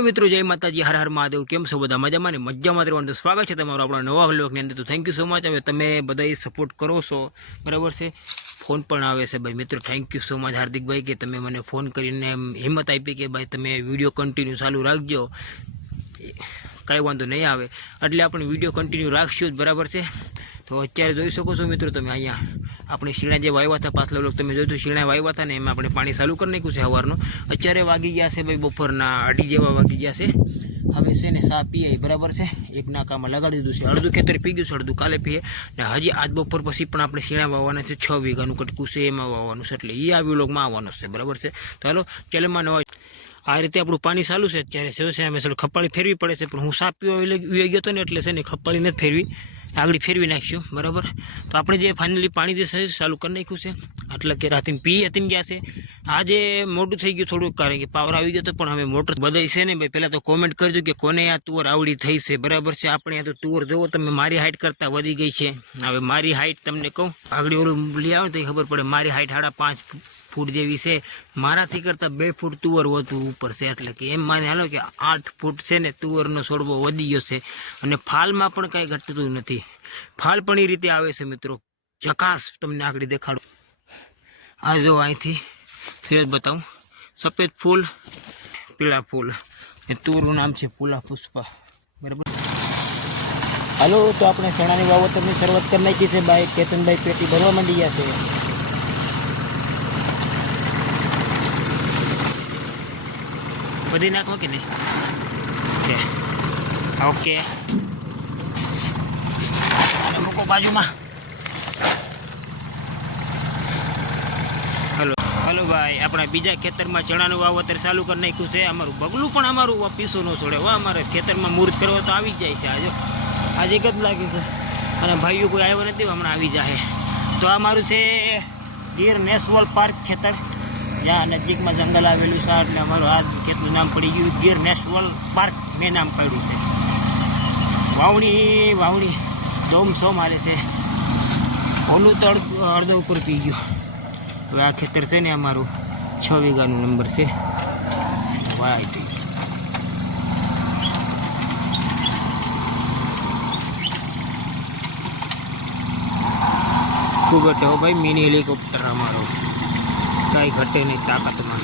Hello मित्रों, जय माताजी, हर हर महादेव। केम छो बधा मजामां ने? मजामां रहेવાનું स्वागत है तमारो आपणा नवा व्लॉगनी अंदर। तो थैंक यू सो मच। હવે તમે બધાય સપોર્ટ કરો છો, બરાબર છે। ફોન પણ આવે છે ભાઈ મિત્રો, થેન્ક યુ સો મચ હાર્દિકભાઈ કે તમે મને ફોન કરીને હિંમત આપી કે ભાઈ તમે વિડીયો કન્ટિન્યુ ચાલુ રાખજો, કાંઈ વાંધો નહીં આવે એટલે આપણે વિડીયો કન્ટિન્યુ રાખશું જ, બરાબર છે। તો અત્યારે જોઈ શકો છો મિત્રો તમે, અહીંયા આપણે શીણા જે વાવ્યા હતા, પાછલા લોક તમે જોયું શીણા વાવ્યા હતા ને એમાં આપણે પાણી ચાલુ કરી નાખ્યું છે સવારનું। અત્યારે વાગી ગયા છે ભાઈ બપોરના 2:30 જેવા વાગી ગયા છે। હવે છે ને ચા પીએ, બરાબર છે। એક નાકામાં લગાડી દીધું છે, અડધું ખેતર પી ગયું છે, અડધું કાલે પીએ ને હજી આજ બપોર પછી પણ આપણે શીણા વાવવાના છે। 6 વીઘાનું કટકું છે, એમાં વાવવાનું છે, એટલે એ આ વ્લોગમાં આવવાનું છે, બરાબર છે। તો હાલો ચેનલમાં નવા આ રીતે આપણું પાણી ચાલુ છે અત્યારે છે અમે ચાલો ખપ્પાળી ફેરવી પડે છે, પણ હું ચા પીવા ગયો હતો ને એટલે છે ને ખપ્પાળી નથી ફેરવી, આગળ ફેરવી નાખ્યું, બરાબર। તો આપણે જે ફાઇનલી પાણી જે છે ચાલુ કરી નાખ્યું છે, એટલે કે રાતે પી હતી ગયા છે। આજે મોટું થઈ ગયું થોડુંક, કારણ કે પાવર આવી ગયો તો પણ હવે મોટર બધાય છે ને ભાઈ, પહેલાં તો કોમેન્ટ કરજો કે કોને આ તુવર આવડી થઈ છે, બરાબર છે। આપણે આ તો તુવર જોવો તમે, મારી હાઇટ કરતાં વધી ગઈ છે। હવે મારી હાઇટ તમને કહું, આગળ ઓલું લઈ આવે તો ખબર પડે, મારી હાઇટ 5.5 ફૂટ જેવી છે, મારાથી કરતાં 2 ફૂટ તુવર વધુ ઉપર છે, એટલે કે એમ માને હાલો કે 8 ફૂટ છે ને તુવરનો છોડવો વધી ગયો છે। અને ફાલમાં પણ કાંઈ ઘટતું નથી, ફાલ પણ એ રીતે આવે છે મિત્રો, ઝકાસ। તમને આગળ દેખાડું, આ જો અહીંથી ફેર બતાવું, સફેદ ફૂલ, પીળા ફૂલ, એ તુરનું નામ છે ફૂલા પુષ્પા, બરાબર। હાલો તો આપણે ચણાની વાવતરની શરૂઆત કરી નાખી છે ભાઈ, કેતનભાઈ પેટી ભરવા માંડી ગયા છે। બધી નાખો કે નહીં? ઓકે, મૂકો બાજુમાં। હલો ભાઈ, આપણા બીજા ખેતરમાં ચણાનું વાવતર ચાલુ કરી નાખ્યું છે। અમારું બગલું પણ અમારું પીસો ન છોડે, અમારે ખેતરમાં મુહૂર્ત કરવા તો આવી જ જાય છે। આજે એક જ લાગ્યું છે, અને ભાઈઓ કોઈ આવ્યો નથી, હમણાં આવી જાય। તો આ મારું છે ગીર નેશનલ પાર્ક ખેતર, જ્યાં નજીકમાં જંગલ આવેલું છે, એટલે અમારું આ ખેતનું નામ પડી ગયું ગીર નેશનલ પાર્ક, મેં નામ પાડ્યું છે। વાવણી દોમ હાલે છે, ઓલું તો અડધો ઉપર પી ગયું। હવે આ ખેતર છે ને અમારું 6 વીઘાનું નંબર છે, વાઈટ ખૂબ ઘટે હો ભાઈ, મિની હેલિકોપ્ટર અમારો, કાંઈ ઘટે નહીં તાકાતમાં।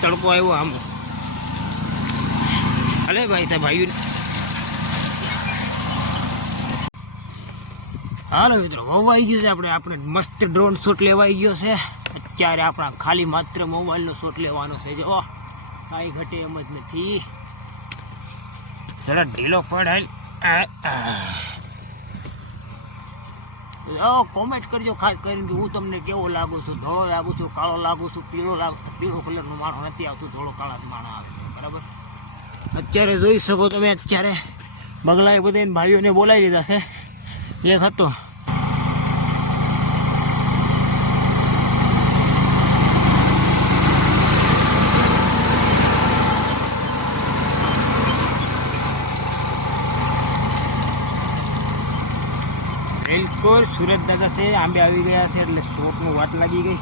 તડકો આવ્યો આમ, અલે ભાઈ તા ભાઈ। હાલો મિત્રો, વવાઈ ગયું છે, આપણે મસ્ત ડ્રોન શોટ લેવાઈ ગયો છે। અત્યારે આપણા ખાલી માત્ર મોબાઈલનો શોટ લેવાનો છે, જો કાંઈ ઘટે એમ જ નથી, જરા ઢીલો પડ। કોમેન્ટ કરજો ખાસ કરીને કે હું તમને કેવો લાગુ છું, ધોળો લાગુ છું, કાળો લાગુ છું, પીળો કલરનો માણો નથી આવતું, ધોળો કાળા જ માણો આવે છે, બરાબર। અત્યારે જોઈ શકો તમે, અત્યારે બગલાએ બધા ભાઈઓને બોલાવી લીધા છે। એક હતો રેલકોર સુરત દાદા છે, આંબે આવી ગયા છે, એટલે શોર્ટમાં વાત લાગી ગઈ।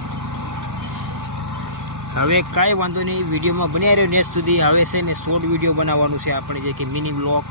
હવે કાંઈ વાંધો નહીં, વિડીયોમાં બન્યા રહ્યો નેક્સ્ટ સુધી। હવે છે ને શોર્ટ વિડીયો બનાવવાનું છે આપણે, જે કે મિની બ્લોગ